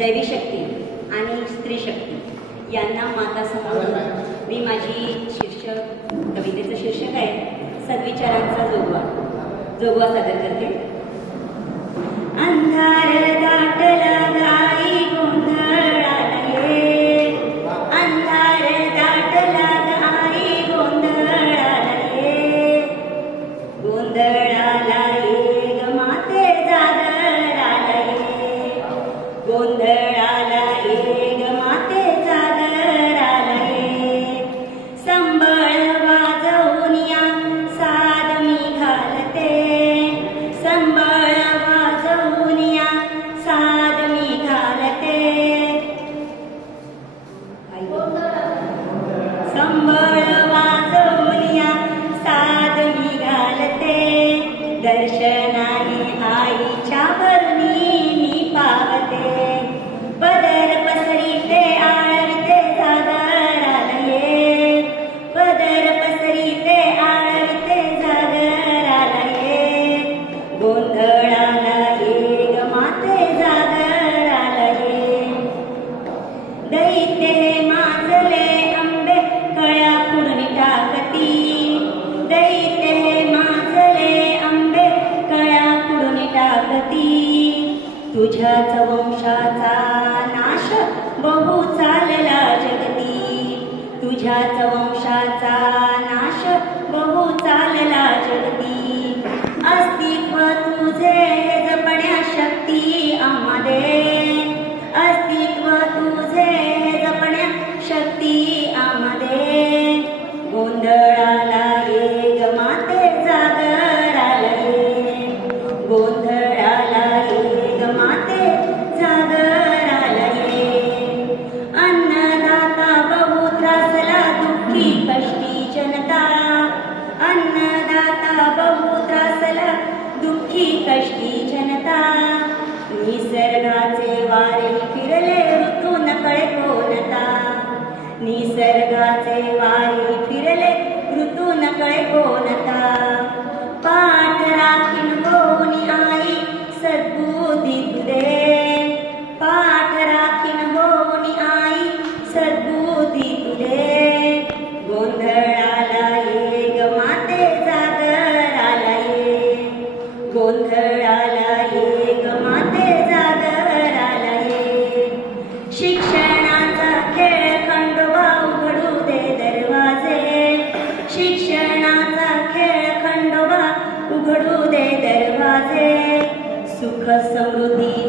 दैवी शक्ती आणि स्त्री शक्ती यांना माता समजून मी माझी कवितेचं शीर्षक आहे सद्विचारांचा जोगवा सादर करते. अंधार दाटला गाई गोंधळालये, अंधार दाटला गाई गोंधळालये, गोंधळाला ये ग माते जागरालये, गोंधळाला ये ग माते जागरालये. संबळ वाजवून या साद मी घालते, संबळ वाजवून या साद मी घालते, संबळ वाजवून या साद मी घालते. दर्शनाने आईच्या भरणी मी पावते, पदर पसरीते आळविते जागरालये, पदर पसरीते आळविते जागरालये. गोंधळाला ये ग माते जागरालये. दैत्य माजले आंबे कळ्या फुडून टाकती, दैत्य माजले आंबे कळ्या फुडून टाकती. तुझ्याच वंशाचा नाश बहु चालला जगती, तुझ्याच वंशाचा नाश बहु चालला जगती. अस्तित्व तुझे जपण्या शक्ती आम्हादे, अस्तित्व तुझे जपण्या शक्ती आम्हादे. गोंधळाला ये ग माते जागरालये, गोंधळाला ये ग माते जागरालये. अन्नदाता बहु त्रासला दुःखी कष्टी जनता, अन्नदाता बहु त्रासला दुःखी कष्टी जनता. निसर्गाचे वारे फिरले ऋतू नकळे कोणता, निसर्गाचे वारे फिरले ऋतू नकळे कोणता. पाठ राखीन होऊनी आई सद्बुद्धी तुदे, पाठ राखीन होऊनी आई सद्बुद्धी तुदे. गोंधळाला ये ग माते जागरालये, गोंधळाला ये ग माते जागरालये. शिक्षणाचा खेळ खंडोबा उघडू दे दरवाजे, शिक्षणाचा खेळ खंडोबा उघडू दे दरवाजे. सुख समृद्धी